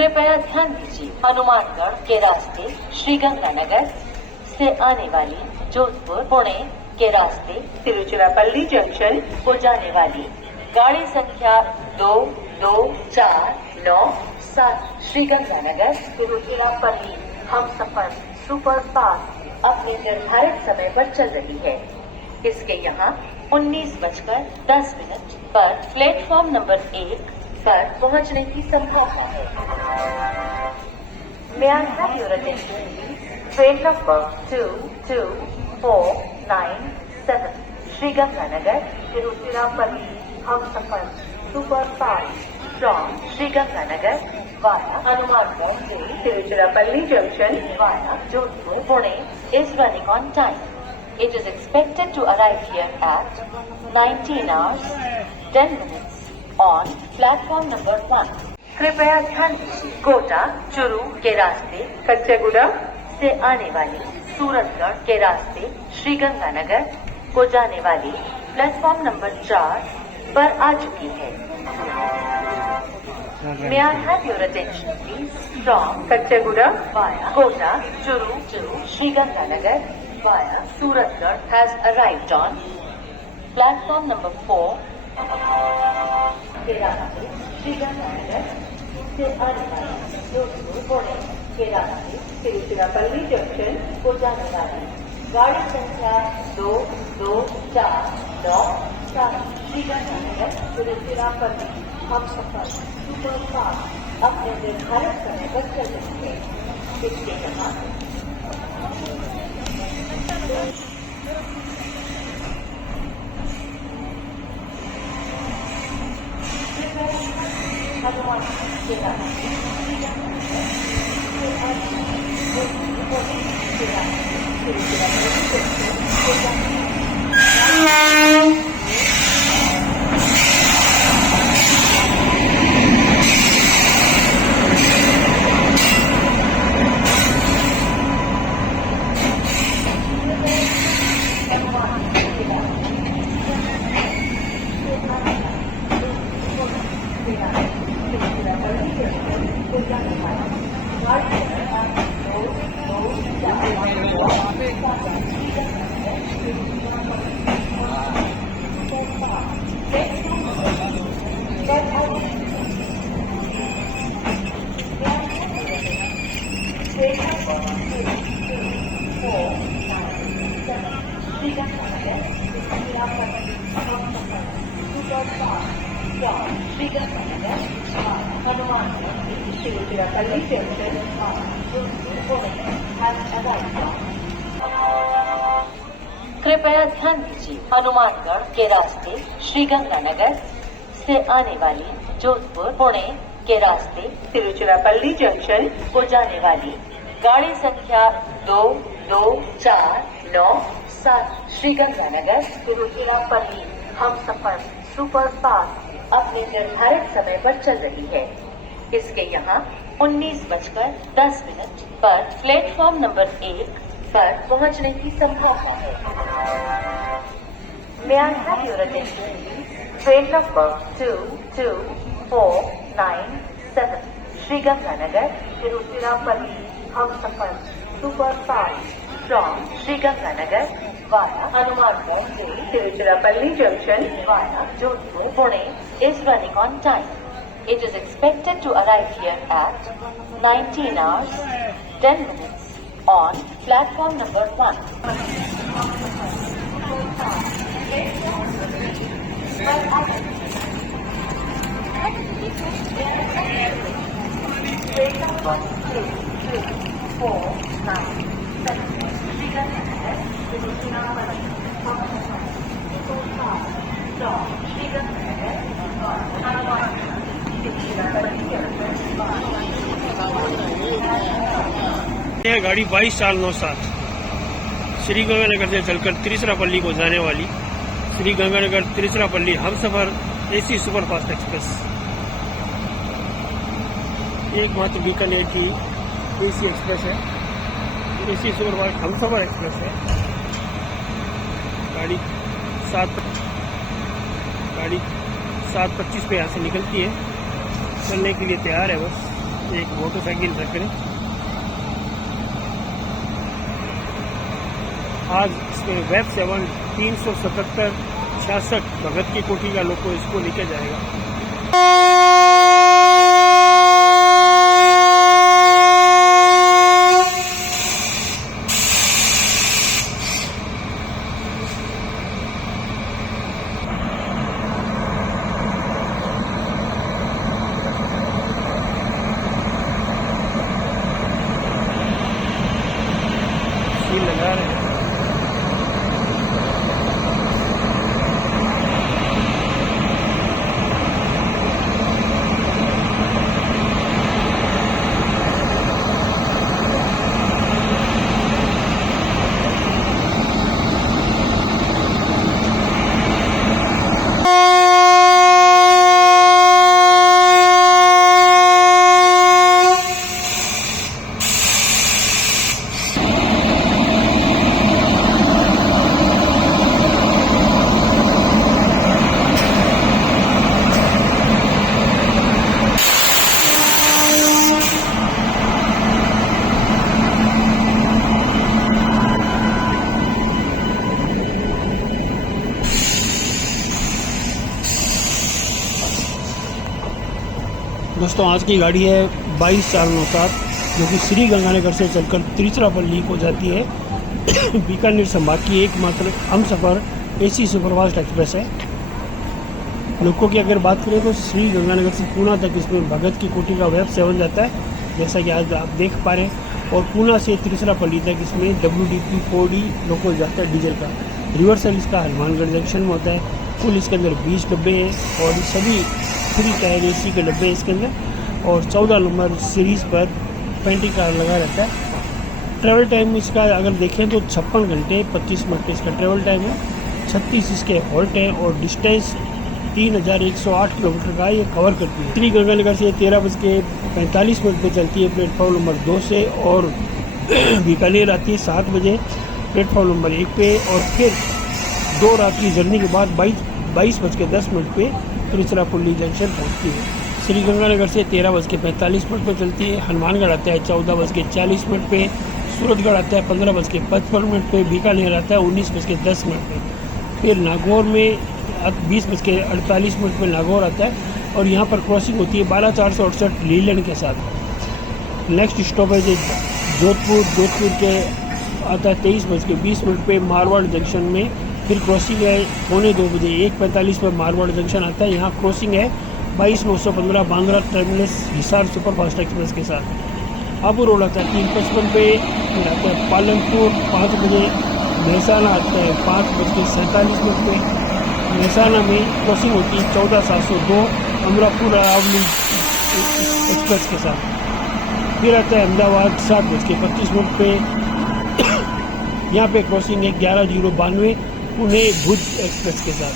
कृपया ध्यान दीजिए, हनुमानगढ़ के रास्ते श्रीगंगानगर से आने वाली जोधपुर पुणे के रास्ते तिरुचिरापल्ली जंक्शन को जाने वाली गाड़ी संख्या 2249 श्रीगंगानगर तिरुचिरापल्ली हमसफर सुपर फास्ट अपने निर्धारित समय पर चल रही है। इसके यहाँ 19:10 पर प्लेटफॉर्म नंबर 1 पर पहुंचने की संभावना है। May I have your attention please? Train number 22497 Sriganganagar Tiruchirappalli Humsafar Super Fast from Sriganganagar via Hanumangarh to Tiruchirappalli Junction via Jodhpur, Pune is running on time. It is expected to arrive here at 19 hours 10 minutes on platform number 1. कृपया ध्यान दीजिए, कोटा चूरू के रास्ते कच्चेगुड़ा से आने वाली सूरतगढ़ के रास्ते श्रीगंगानगर को जाने वाली प्लेटफॉर्म नंबर 4 पर आ चुकी है। May I have your attention please? From कच्चेगुड़ा via Kota Churu Sriganganagar via Suratgarh has arrived on platform number 4 के रास्ते श्रीगंगानगर से आने वाली जोधपुर पुणे के रास्ते तिरुचिरापल्ली जंक्शन को जाने वाली गाड़ी संख्या 2249 श्रीगंगानगर तिरुचिरापल्ली हमसफर सुपर फास्ट अपने निर्धारित समय पर चल रही है। इसके यहाँ हनुमान के रास्ते कृपया ध्यान दीजिए, हनुमानगढ़ के रास्ते श्रीगंगानगर से आने वाली जोधपुर पुणे के रास्ते तिरुचिरापल्ली जंक्शन को जाने वाली गाड़ी संख्या 2249 श्रीगंगानगर तिरुचिरापल्ली हमसफर सुपर फास्ट अपने निर्धारित समय पर चल रही है। इसके यहाँ 19:10 पर प्लेटफॉर्म नंबर 1 पर पहुंचने की संभावना है। May I have your attention please? Train number 22497 Sriganganagar Tiruchirappalli Humsafar Super Fast from Sriganganagar via Hanumangarh to Tiruchirappalli Junction via Jodhpur, Pune is running on time. It is expected to arrive here at 19 hours 10 minutes on platform number 1. यह गाड़ी 22/7/97 श्री गंगानगर से चलकर तिरुचिरापल्ली को जाने वाली Shri Ganganagar Tiruchirappalli Humsafar AC superfast express एकमात्र बीकानेर की AC express है। एसी सुपरफास्ट हमसफर एक्सप्रेस है। गाड़ी 7:25 पे यहाँ से निकलती है, चलने के लिए तैयार है बस। एक मोटरसाइकिल रख आज इसमें वेब 7 377 66 भगत की कोठी का लोग इसको लेके जाएगा। सील लगा रहे हैं। दोस्तों आज की गाड़ी है 22/4/97 जो कि श्री गंगानगर से चलकर तिरुचिरापल्ली को जाती है। बीकानेर संभाग की एकमात्र हमसफ़र एसी सुपरफास्ट एक्सप्रेस है। लोगों की अगर बात करें तो श्री गंगानगर से पूना तक इसमें भगत की कोठी का वेब 7 जाता है, जैसा कि आज आप देख पा रहे हैं। और पूना से तिरुचिरापल्ली तक इसमें WDP 4D लोकल जाता है डीजल का। रिवर्सल इसका हनुमानगढ़ जंक्शन में होता है। कुल इसके अंदर 20 डब्बे हैं और सभी 3 टायर AC के डब्बे इसके अंदर और 14 नंबर सीरीज़ पर पेंटिंग कार लगा रहता है। ट्रैवल टाइम इसका अगर देखें तो 56 घंटे 25 मिनट इसका ट्रैवल टाइम है। 36 इसके हॉल्ट हैं और डिस्टेंस 3108 किलोमीटर का ये कवर करती है। श्री गंगानगर से 13:45 पे चलती है प्लेटफॉर्म नंबर 2 से और बीकानेर आती है 7 बजे प्लेटफॉर्म नंबर 1 पे और फिर 2 रात की जर्नी के बाद 22:10 पे तिरुचिरापल्ली जंक्शन पहुंचती है। श्री गंगानगर से 13:45 पे चलती है। हनुमानगढ़ आता है 14:40 पे। सूरतगढ़ आता है 15:55 पे। बीकानेर आता है 19:10 पे। फिर नागौर में 20:48 पे नागौर आता है और यहाँ पर क्रॉसिंग होती है 12,468 लीलैंड के साथ। नेक्स्ट स्टॉपेज है जोधपुर के आता है 23:20 पे मारवाड़ जंक्शन में। फिर क्रॉसिंग है 1:45 बजे 1:45 पर मारवाड़ जंक्शन आता है। यहाँ क्रॉसिंग है 22,915 Bandra terminus Hisar superfast express के साथ। आबू रोड आता है 3:55 पे। फिर आता है पालनपुर 5 बजे। महसाना आता है 5:47 पे। महसाना में क्रॉसिंग होती है 14,702 अमरापुर अरावली एक्सप्रेस के साथ। फिर आता है अहमदाबाद 7:25 पे। यहाँ पे क्रॉसिंग है 11:92 पुणे भुज एक्सप्रेस के साथ।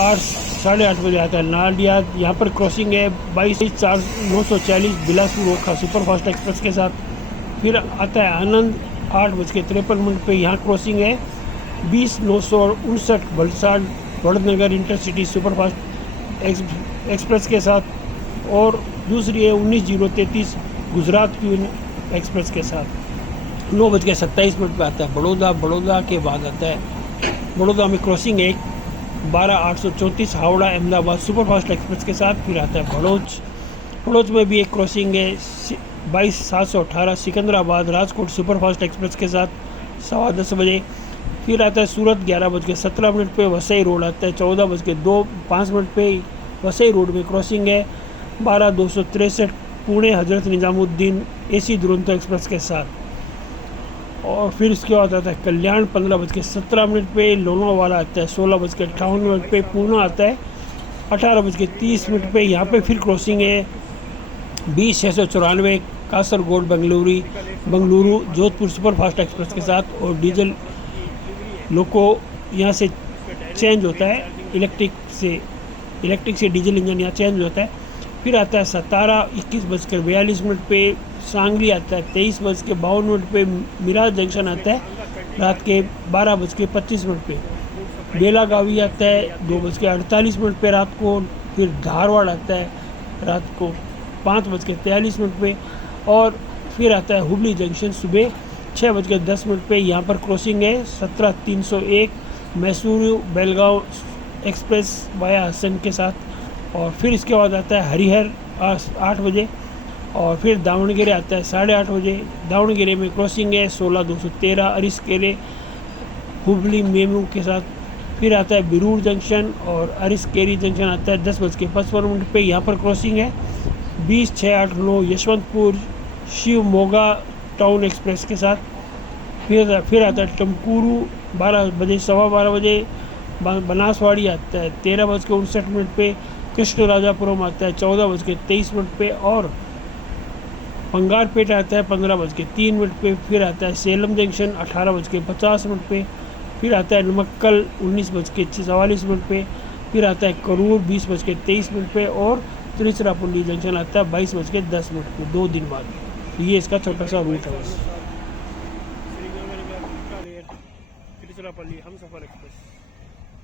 8:30 बजे आता है नाडियाद। यहाँ पर क्रॉसिंग है 22,940 बिलासपुर ओखा सुपरफास्ट एक्सप्रेस के साथ। फिर आता है आनंद 8:53 पे। यहाँ क्रॉसिंग है 20,959 Valsad Vadnagar intercity superfast express के साथ। और दूसरी है 19:33 गुजरात क्वीन एक्सप्रेस के साथ। 9:27 पे आता है बड़ौदा के बाद आता है बड़ौदा में क्रॉसिंग है 12,834 हावड़ा अहमदाबाद सुपरफास्ट एक्सप्रेस के साथ। फिर आता है भड़ोच में भी एक क्रॉसिंग है 22,718 सिकंदराबाद राजकोट सुपरफास्ट एक्सप्रेस के साथ 10:15 बजे। फिर आता है सूरत 11:17 पे। वसई रोड आता है 14:05 पे। वसई रोड में क्रॉसिंग है 12,263 पुणे हजरत निजामुद्दीन AC दुरंतो एक्सप्रेस के साथ। और फिर इसके बाद आता है कल्याण 15:17 पे। लोनावाला आता है 16:58 पे। पूना आता है 18:30 पे। यहाँ पे फिर क्रॉसिंग है 20,694 कासरगोड बंगलुरु जोधपुर सुपरफास्ट एक्सप्रेस के साथ। और डीजल लोको यहाँ से चेंज होता है इलेक्ट्रिक से डीजल इंजन यहाँ चेंज होता है। फिर आता है सतारा 21:42 पे। सांगली आता है 23:52 पे। मिराज जंक्शन आता है रात के 12:25 पे। बेलागावी आता है 2:48 पे रात को। फिर धारवाड़ आता है रात को 5:43 पे। और फिर आता है हुबली जंक्शन सुबह 6:10 पे। यहाँ पर क्रॉसिंग है 17-301 मैसूरू बेलगांव एक्सप्रेस वाया हसन के साथ। और फिर इसके बाद आता है हरिहर 8 बजे। और फिर दावणगेरे आता है 8:30 बजे। दावणगेरे में क्रॉसिंग है 16-213 अरिस्केरे हुबली मेमू के साथ। फिर आता है बिरूर जंक्शन और अरिस्केरी जंक्शन आता है 10:55 पे। यहाँ पर क्रॉसिंग है 20-689 यशवंतपुर शिवमोगा टाउन एक्सप्रेस के साथ। फिर आता है टमकुरू 12 बजे 12:15 बजे। बनासवाड़ी आता है 13:59 पे। कृष्णराजापुरम आता है 14:23 पे। और पंगारपेट आता है 15:03 पे। फिर आता है सेलम जंक्शन 18:50 पे। फिर आता है नमक्कल 19:44 पे। फिर आता है करूर 20:23 पे। और तिरुचिरापल्ली जंक्शन आता है 22:10 पे 2 दिन बाद। तो ये इसका छोटा सा रूट है बस। तिरुचिरापल्ली हमसफर एक्सप्रेस।